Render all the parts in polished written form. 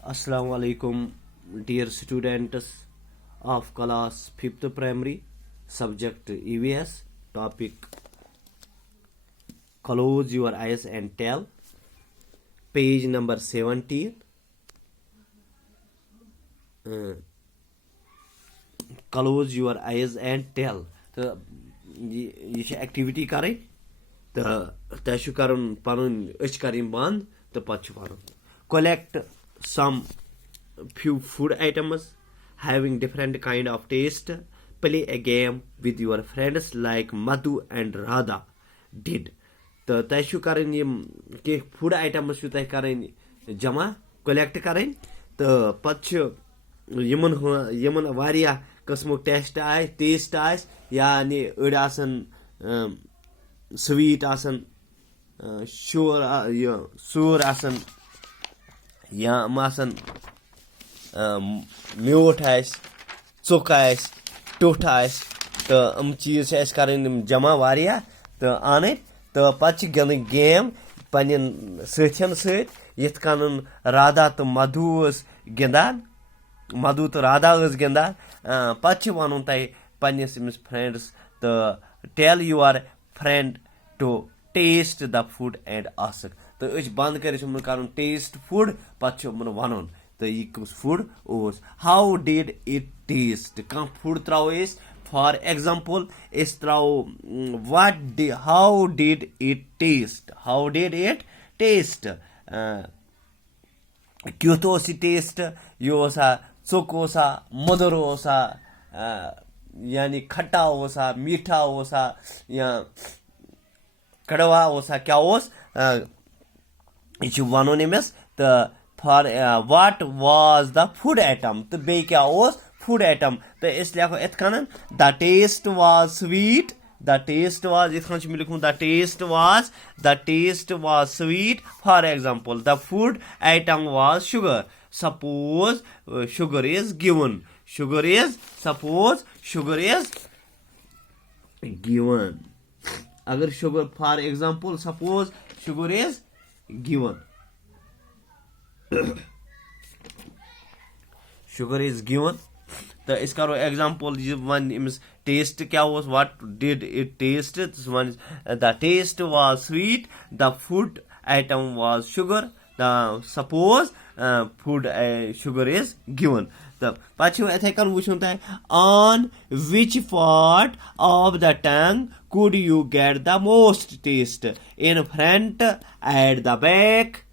Assalamu alaikum, dear students of class 5th primary, subject EVS, topic close your eyes and tell, page number 17. Close your eyes and tell. तो ये activity करें तो तु करन पनुन अच करें बंद तो पछ वनुन collect some few food items having different kind of taste. Play a game with your friends like Madhu and Radha did. तो तु करन यम के फूड आइटम्स तु करन जमा कलेक्ट करन तो पछ यमन वारिया कस्मुक टेस्ट आस यानी अड़ आसन स्वीट आसन सूर आसन या आसन म्यूठ आस चुक आस टुठ आस तो चीज करन जमा वारिया तो आन तो पच गिंद गेम पन्न सथियन सत कन राधा तो मधु गिंदान मधु तो राधा गिंदान पे वन तुम पन्निस फ्रेंड्स तो tell your friend to taste the food and ask तो बंद कर टेस्ट फूड पे वन तो यह कुछ food how did it taste कह फूड त्रो फॉर एग्जाम्पल त्रो हाउ डिड इट टेस्ट क्युथ टेस्ट यह चुक मधुर यानी खट्टा मीठा या कड़वा क्या यह वन अमिस तो for what was the food item तो बे क्या फूड आइटम तो इस लिखो इत कन the taste was sweet the taste was इत लिखूँ the taste was sweet for example the food item was sugar suppose sugar is given अगर sugar for example suppose sugar is given तो इस करो एग्जाम्पल वन इमिस टेस्ट क्या what did it taste वन the taste was sweet the food item was sugar suppose food sugar is given तो पे इथे कन वो on which part of the tongue could you get the most taste in front at the back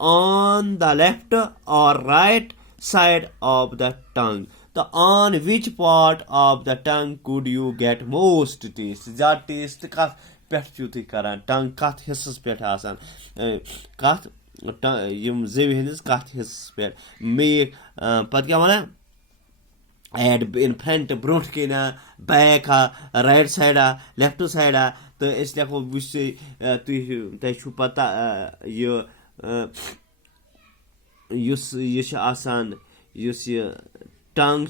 on the left or right side of the tongue तो on which part of the tongue could you get most taste ज्यादा test कत पे तुम करान टंग कत हिस्सस पे कत जव हंदिस कत हिस्सस पे मे पे क्या वन एड इन फ्रंट ब्रोट कन बैक राइट साइडा लेफ्ट साइडा तो अस लिखो तुम पता यह टंग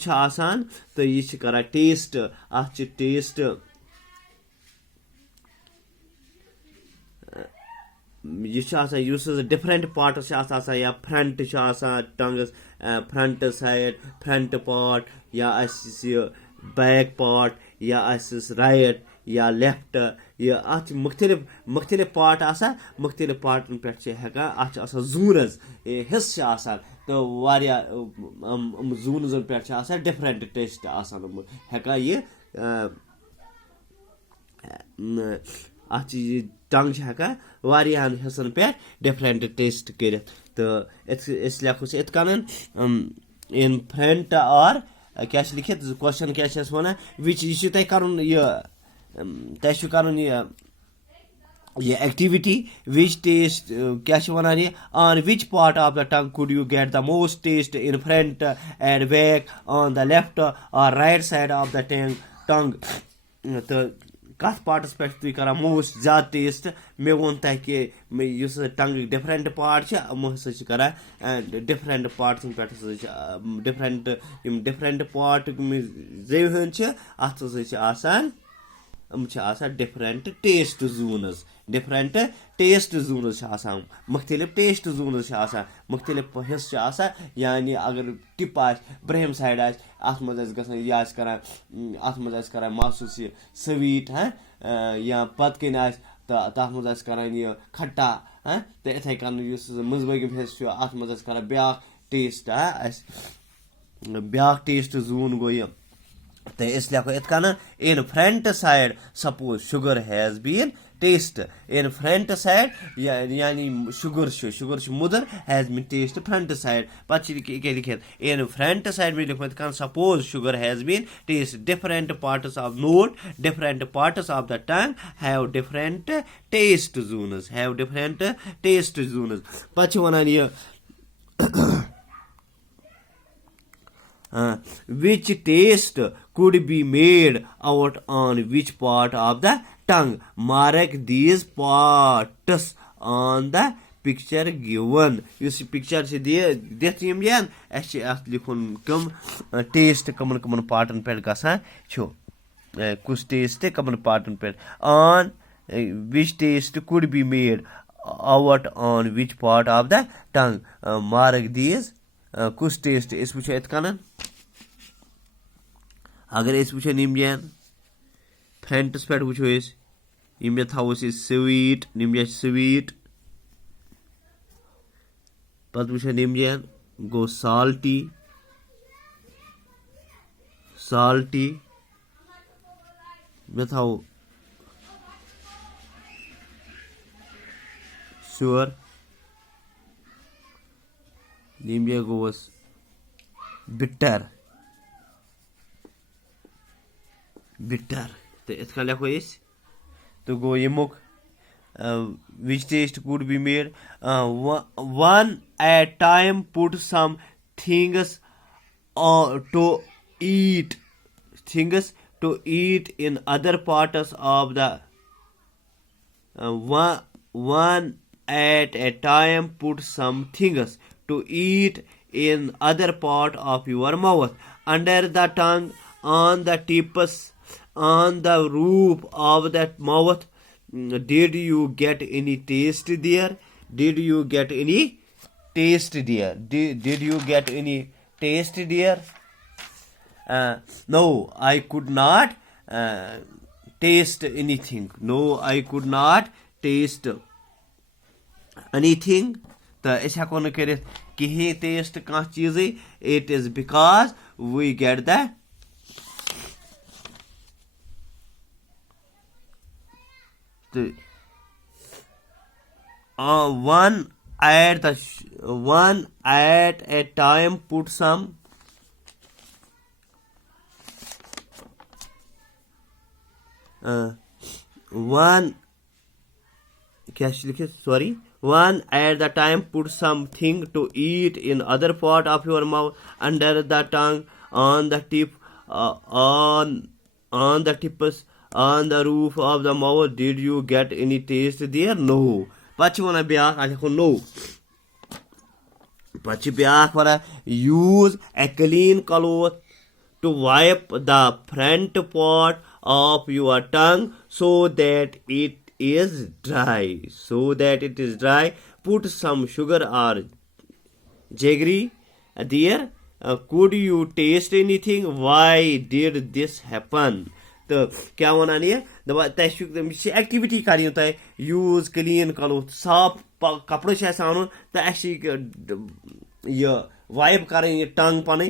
तो यह कर टेस्ट अत टेस्ट यह डिफरेंट पार्ट्स या front टंगस front side front part या बैक पार्ट या राइट या लेफ्ट यह अत मुख्तलिफ पार्ट मुख्तलिफ पार्टन पे अत जूनज हिस्स तो वारिया जूनजन पे डिफरेंट टेस्ट हेका यह अत टंग हेका वारियान हिस्सन पे डिफरेंट टेस्ट कर तो लिखो इत कन इन फ्रंट और क्या लिखित क्वेश्चन क्या वन विच यह तुम कर यह एक्टिविटी विच टेस्ट क्या वन ये on which part of the tongue could you get the most taste in front and back on the left और right side of the tongue तो कत पार्टस पे तुम कर मोस्ट ज्यादा टेस्ट मे वो तुम कि टंग डिफरेंट पार्ट यमो कर डिफरेंट पार्टस पे डिफरेंट पार्ट जव हंद अत different taste zones different taste zones मुख्तलिफ टेस्ट जोनस मुख्तलिफ हिस्स यानी अगर टिप ब्रहम साइड अत मज कर महसूस यह स्वीट या पत कन तथ मज कर खट्टा तो इथे कन मजबगिम हिस्स अत मज कर ब्या टेस्ट ब्या टेस्ट जोन गो यह तो इस लिखो इत कन in front side suppose sugar has been taste in front side यानी शुगर मुदर has been taste front side पे लिखित इन फ्रंट साइड में लिखो इत suppose sugar has been taste different parts of note different parts of the tongue have different taste zones पे वन यह which taste could be made out on which part of the tongue. Mark these parts on the picture given. Yus picture se dit yim yan ashe at likhun kam taste kaman partan ped gasan chu kus taste kaman partan ped on which taste could be made out on which part of the tongue. Mark these kus taste is wucho et kanan अगर वो निम फ्रंटस पे वो यम थो sweet निम sweet पत वो निम गो साल्टी मे थो श्योर निम गोस बिटर तो इत लिखो तो गो यमुक which taste could be made one at time put some things to eat in other parts of the one at a time put some things to eat in other part of your mouth under the tongue on the tips on the roof of that mouth. Did you get any taste there? Did you get any taste there? No, I could not taste anything. No, I could not taste anything. तो ऐसा कौन करे कहीं test कह चीज it is because we get the one at a time put some one at the time put something to eat in other part of your mouth under the tongue on the tip on the tips on the roof of the mouth. Did you get any taste there? No. Pachi wana biak alikho no. Pachi biak wana use a clean cloth to wipe the front part of your tongue so that it is dry. Put some sugar or jaggery there. Could you taste anything? Why did this happen? तो क्या वन ये दपा activity कर use clean cloth साफ कपड़े अन तो यह wipe कर टंग पन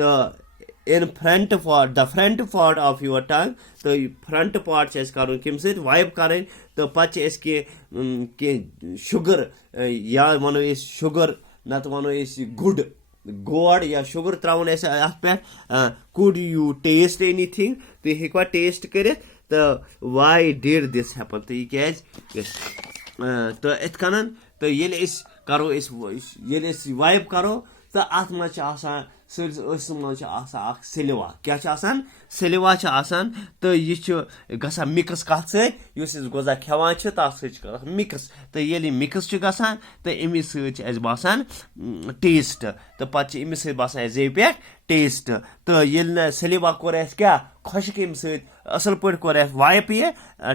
तो in front part the front part of your tongue तो फ्रंट पार्ट कर कम वाइप कर तो पे शुगर या वनो शुगर नत वनो गुड़ गोड या शुगर त्रावन अत पे कुड यू टेस्ट एनीथिंग तुम हेकवा टेस्ट कर तो वाई डिड दिस हैपन तो यह क्या तो इत कन तो ये करो ये वाइप करो तो अत मे سٲنِس ٲسس منٛز چھِ آسان اکھ سلوا کیٛاہ چھِ آسان سلوا چھِ آسان تہٕ یہِ چھُ گژھان مِکٕس کَتھ سۭتۍ یُس أسۍ غذا کھٮ۪وان چھِ تَتھ سۭتۍ چھِ گژھان مِکٕس تہٕ ییٚلہِ یہِ مِکٕس چھُ گژھان تہٕ اَمہِ سۭتۍ چھِ اَسہِ باسان ٹیسٹ تہٕ پَتہٕ چھِ اَمہِ سۭتۍ باسان اَسہِ زیٚیہِ پٮ۪ٹھ ٹیسٹ تہٕ ییٚلہِ نہٕ سلوا کوٚر اَسہِ کیٛاہ خۄشِک اَمہِ سۭتۍ اَصٕل پٲٹھۍ کوٚر اَسہِ وایپ یہِ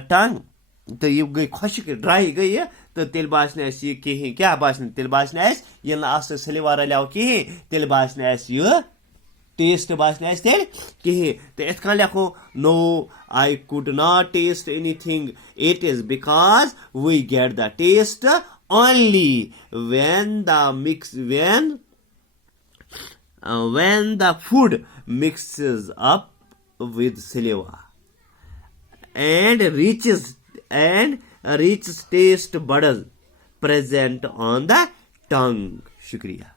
ٹنٛگ تہٕ یہِ گٔے خۄشِک ڈرٛاے گٔے یہِ تہٕ تیٚلہِ باسہِ نہٕ اَسہِ یہِ کِہیٖنۍ کیٛاہ باسہِ نہٕ تیٚلہِ باسہِ نہٕ اَسہِ ییٚلہِ نہٕ اَتھ سۭتۍ سلوا رلیو کِہیٖنۍ تیٚلہِ باسہِ نہٕ اَسہِ یہِ ٹیسٹ باسہِ نہٕ اَسہِ تیٚلہِ کِہیٖنۍ تہٕ یِتھ کٔنۍ لیکھو نو I کوٚڈ not test any thing it is because we get the test only وین the food mixes up with saliva and reaches taste buds present on the tongue. Shukriya.